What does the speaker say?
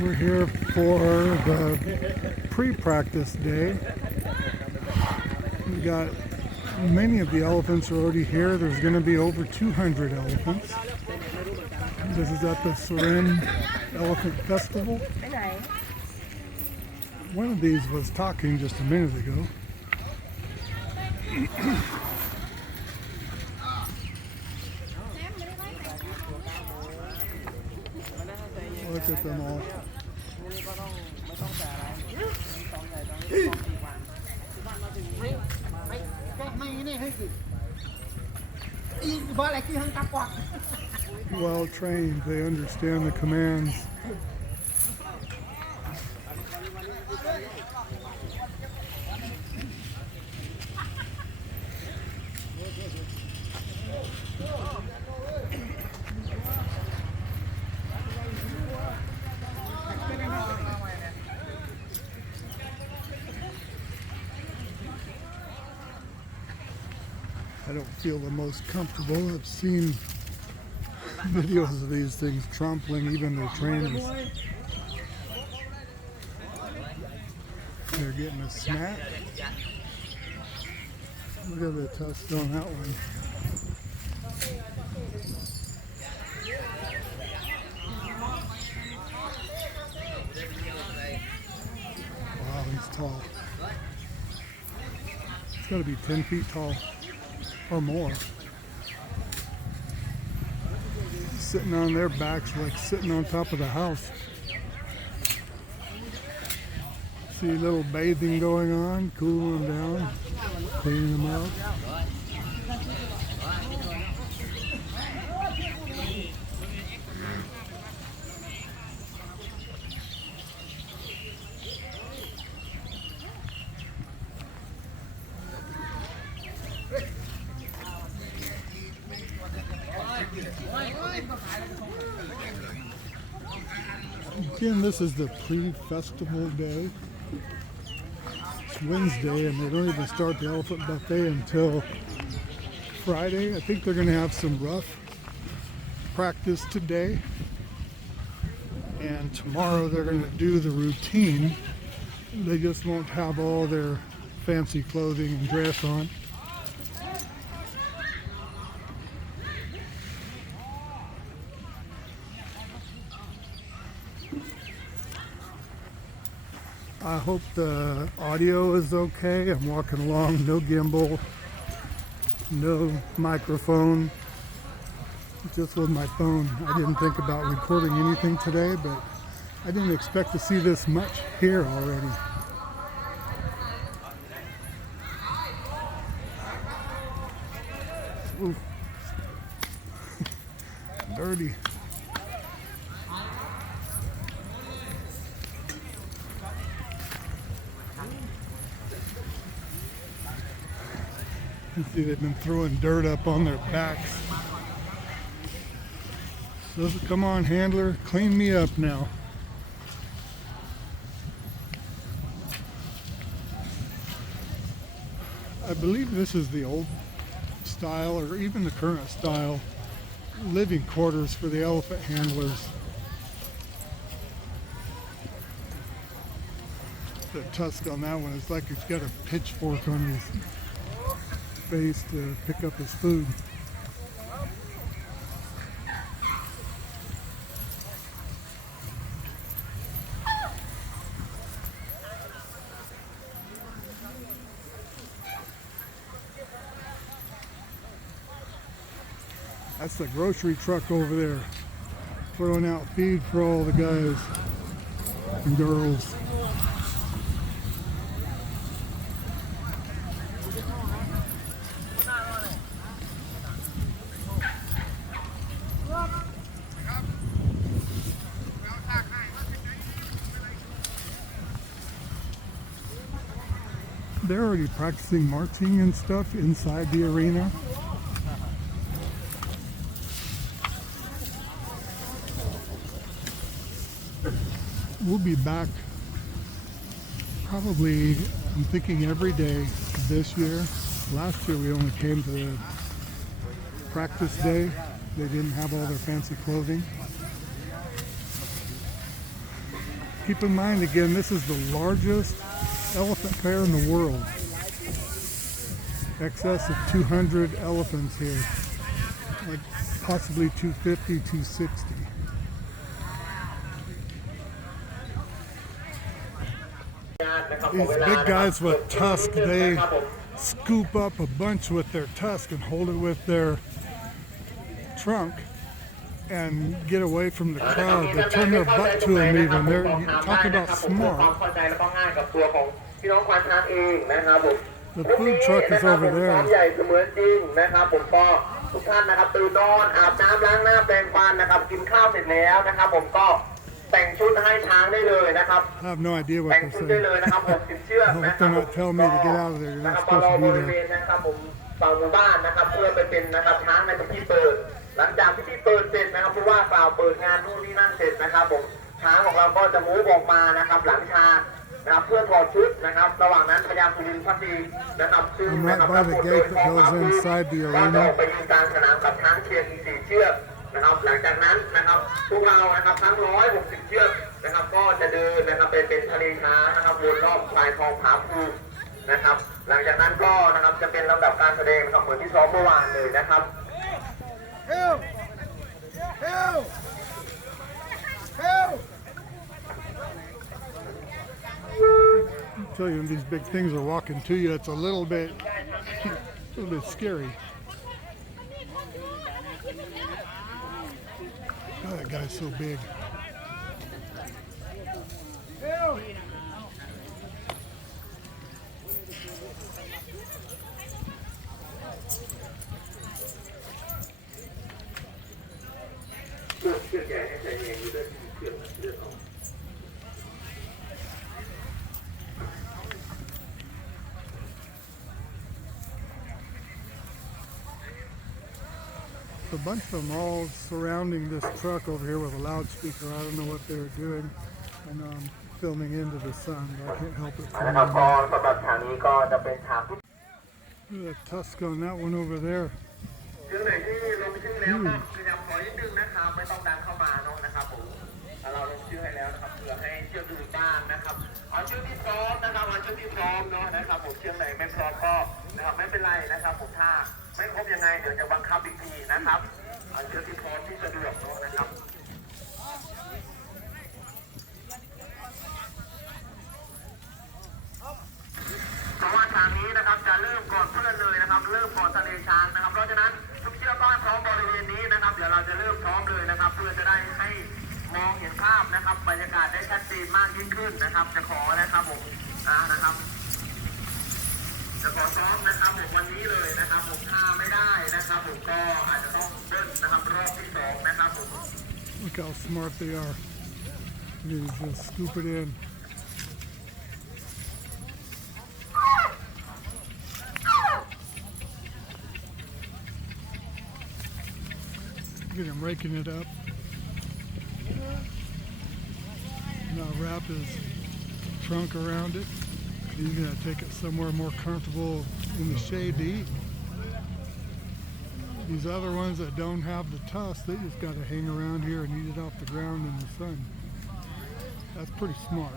We're here for the pre-practice day. We got many of the elephants are already here. There's going to be over 200 elephants. This is at the Surin Elephant Festival. One of these was talking just a minute ago. Look at them all. Well trained, they understand the commands. I don't feel the most comfortable. I've seen videos of these things trampling even their trainers. They're getting a snack. Look at the tusk on that one. Wow, he's tall. It's got to be 10 feet tall. Or more. Sitting on their backs like sitting on top of the house. See a little bathing going on, cooling them down, cleaning them out. Again, this is the pre-festival day. It's Wednesday and they don't even start the elephant buffet until Friday. I think they're going to have some rough practice today. And tomorrow they're going to do the routine. They just won't have all their fancy clothing and dress on. I hope the audio is okay. I'm walking along, no gimbal, no microphone, just with my phone. I didn't think about recording anything today, but I didn't expect to see this much here already. Ooh. Dirty. You see, they've been throwing dirt up on their backs. So come on, handler, clean me up now. I believe this is the old style, or even the current style, living quarters for the elephant handlers. The tusk on that one is like it's got a pitchfork on his face to pick up his food. That's the grocery truck over there, throwing out feed for all the guys and girls. They're already practicing marching and stuff inside the arena. We'll be back probably, I'm thinking, every day this year. Last year we only came to the practice day. They didn't have all their fancy clothing. Keep in mind again, this is the largest elephant fair in the world. Excess of 200 elephants here, like possibly 250, 260. These big guys with tusks, they scoop up a bunch with their tusk and hold it with their trunk and get away from the crowd. They turn their butt to them even. They're talking about smart. The food truck is over there. ทุกท่านนะครับตื่นนอนอาบน้ำล้างหน้าแปรงฟันนะครับกินข้าวเสร็จแล้วนะครับผมก็แต่งชุดให้ช้างได้เลยนะครับ I have no idea what แต่ง they're ชุดได้ saying. เลยนะครับ60 เชือก I นะ hope ครับ they're not telling me to get out of there. You're นะ not ครับมารอ supposed บ to ริ be เว there. ณนะครับผมฝั่งหมู่บ้านนะครับเพื่อไปเป็นนะครับช้างในพิธีเปิดหลังจากพิธีเปิดเสร็จนะครับผู้ว่ากล่าวเปิดงานนู่นนี่นั่นเสร็จนะครับผมช้างของเราก็จะมูฟออกมานะครับหลังฉากนะครับเพื่อถอดชุดนะครับระหว่างนั้นพญาสุรินทร์พักดีนะครับซึ่ง I'm นะค right รับ by the gate that goes inside the ก็จะออก arena. ไปยืนกลางสนามกับช้างเชียร์อีก4 เชือกนะครับหลังจากนั้นนะครับพวกเรานะครับทั้ง160 เชือกนะครับก็จะเดินนะครับไปเป็นทะเลช้างนะครับวนรอบชายคลองผาภูนะครับหลังจากนั้นก็นะครับจะเป็นลำดับการแสดงนะครับเหมือนที่ซ้อมเมื่อวานเลยนะครับ Help! Help! Help! I tell you, when these big things are walking to you, it's a little bit scary. Oh, that guy's so big. Help! A bunch of them all surrounding this truck over here with a loudspeaker. I don't know what they're doing. I know I'm filming into the sun, but I can't help it. นะครับก็สำหรับฉากนี้ก็จะเป็นฉากที่ Look at that tusk on that one over there. ชื่อไหนที่ลงชื่อแล้วก็พยายามขอนิดนึงนะครับไม่ต้องดันเข้ามาเนาะนะครับผมเราลงชื่อให้แล้วนะครับเพื่อให้เชือกดูบ้างนะครับเอาเชือกที่พร้อมนะครับเอาเชือกที่พร้อมเนาะนะครับผมเชือกไหนไม่พร้อมก็นะครับไม่เป็นไรนะครับผมถ้าไม่ครบยังไงเดี๋ยวจะบังคับอีกทีนะครับเอาเชือกที่พร้อมที่สะดวกเนาะนะครับเพราะว่าทางนี้นะครับจะเริ่มก่อนเพื่อนเลยนะครับเริ่มก่อนทะเลช้างนะครับเพราะฉะนั้นทุกเชือกต้องพร้อมบริเวณนี้นะครับเดี๋ยวเราจะเริ่มพร้อมเลยนะครับเพื่อจะได้ให้มองเห็นภาพนะครับบรรยากาศได้ชัดเจนมากยิ่งขึ้นนะครับจะขอนะครับผมนะครับจะขอซ้อมนะครับผมวันนี้เลยนะครับผมถ้าไม่ได้นะครับผมก็อาจจะต้องเบิ้ลนะครับรอบที่2นะครับผม Look how smart they are. You just scoop it in. Look at him raking it up. Now wrap his trunk around it. He's going to take it somewhere more comfortable in the shade to eat. These other ones that don't have the tusk, they just got to hang around here and eat it off the ground in the sun. That's pretty smart.